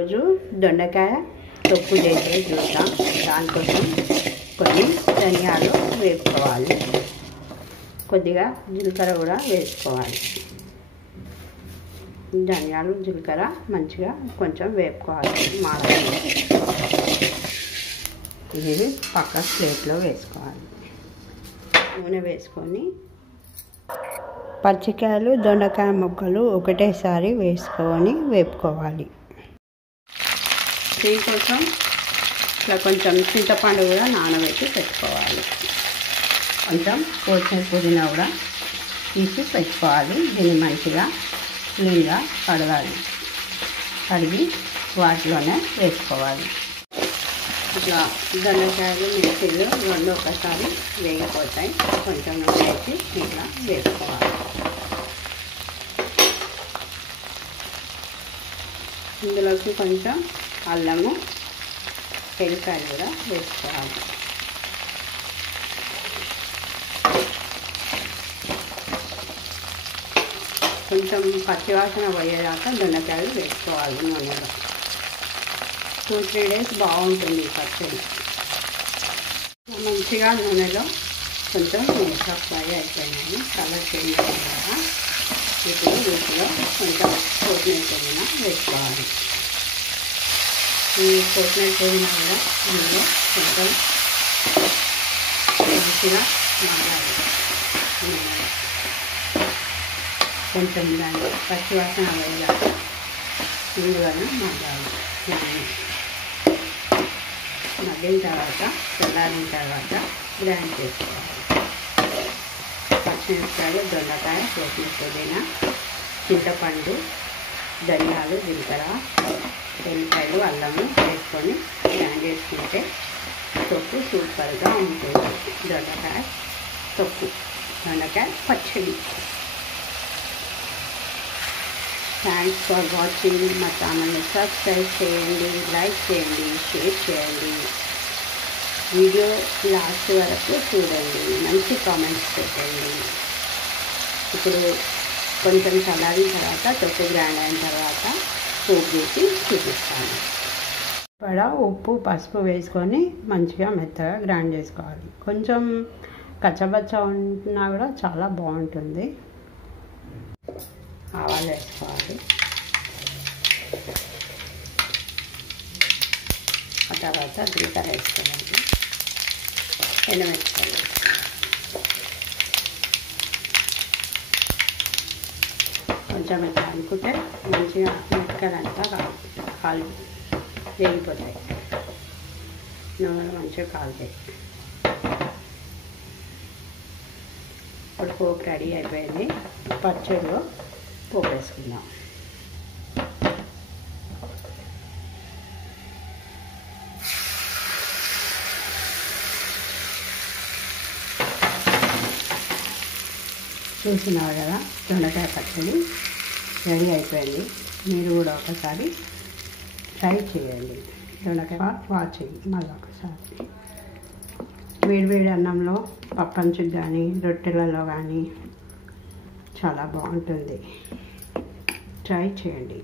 రోజు దొండకాయ తొక్కు చేసి చూద్దాం. దానికోసం కొన్ని ధనియాలు వేసుకోవాలి, కొద్దిగా జీలకర్ర కూడా వేసుకోవాలి. ధనియాలు జీలకర్ర మంచిగా కొంచెం వేపుకోవాలి. ఇది పక్క ప్లేట్లో వేసుకోవాలి. నూనె వేసుకొని పచ్చికాయలు దొండకాయ ముక్కలు ఒకటేసారి వేసుకొని వేపుకోవాలి. దీనికోసం ఇట్లా కొంచెం చింతపండు కూడా నానబెట్టి పెట్టుకోవాలి. కొంచెం కొత్తిమీర పుదీనా కూడా తీసి పెట్టుకోవాలి. దీన్ని మంచిగా క్లీన్గా కడిగి వాటిలోనే వేసుకోవాలి. ఇట్లా దొండకాయలు మిక్సీలో రెండు ఒకసారి వేగిపోతాయి. కొంచెం వేసి ఇట్లా వేసుకోవాలి. ఇందులోకి కొంచెం అల్లము ఎల్లిపాయలు కూడా వేసుకోవాలి. కొంచెం పచ్చివాసన పోయేదాకా దొండకాయలు వేసుకోవాలి నూనెలో. 2-3 డేస్ బాగుంటుంది పచ్చడి. మంచిగా నూనెలో కొంచెం మంచిగా ఫ్రై అయిపోయినాయి, కలర్ చేంజ్ అయ్యాయి కదా. ఇప్పుడు వీటిలో కొంచెం కొత్తిమీర పుదీనా వేసుకోవాలి. ఈ కొత్తిమీర పుదీనా కూడా ఇందులో కొంచెం మంచిగా మగ్గాలి. కొంచెం దాన్ని పచ్చివాసన పోయేదాకా ఇందువల్ల మగ్గాలి. మగ్గిన తర్వాత చల్లారిన తర్వాత గ్రైండ్ చేసుకోవాలి. పచ్చిమిరపకాయలు, దొండకాయ, కొత్తిమీర పుదీనా, చింతపండు, ధనియాలు, జీలకర్ర, ఎల్లిపాయలు, అల్లము వేసుకొని గ్రైండ్ చేసుకుంటే తొక్కు సూపర్గా ఉంటుంది. దొండకాయ తొక్కు, దొండకాయ పచ్చడి. Thanks for watching. మా ఛానల్ని సబ్స్క్రైబ్ చేయండి, లైక్ చేయండి, షేర్ చేయండి. వీడియో లాస్ట్ వరకు చూడండి, మంచి కామెంట్స్ పెట్టండి. ఇప్పుడు కొంచెం చల్లారిన తర్వాత తొక్కు గ్రైండ్ అయిన తర్వాత పోపు వేసి చూపిస్తాను. ఇక్కడ ఉప్పు పసుపు వేసుకొని మంచిగా మెత్తగా గ్రైండ్ చేసుకోవాలి. కొంచెం కచ్చబచ్చ ఉన్నా కూడా చాలా బాగుంటుంది. ఆవాలు వేసుకోవాలి. ఆ తర్వాత జీలకర్ర వేసుకోవాలి. ఎండుమిరపకాయలు కొంచెం ఇట్లా అనుకుంటే మంచిగా మిరపకాయలంతా కాలు వేగిపోతాయి. నూనెలు మంచిగా కాలుతాయి. ఇప్పుడు పోపు రెడీ అయిపోయింది. పచ్చడిలో పోపు వేసుకుందాం. చూసినారు కదా, దొండకాయ పచ్చడి రెడీ అయిపోయింది. మీరు కూడా ఒకసారి ట్రై చేయండి. దొండకాయ వాచింగ్ మళ్ళీ ఒకసారి వేడివేడి అన్నంలో, పప్పంచుకు కానీ రొట్టెలలో కానీ చాలా బాగుంటుంది. ట్రై చేయండి.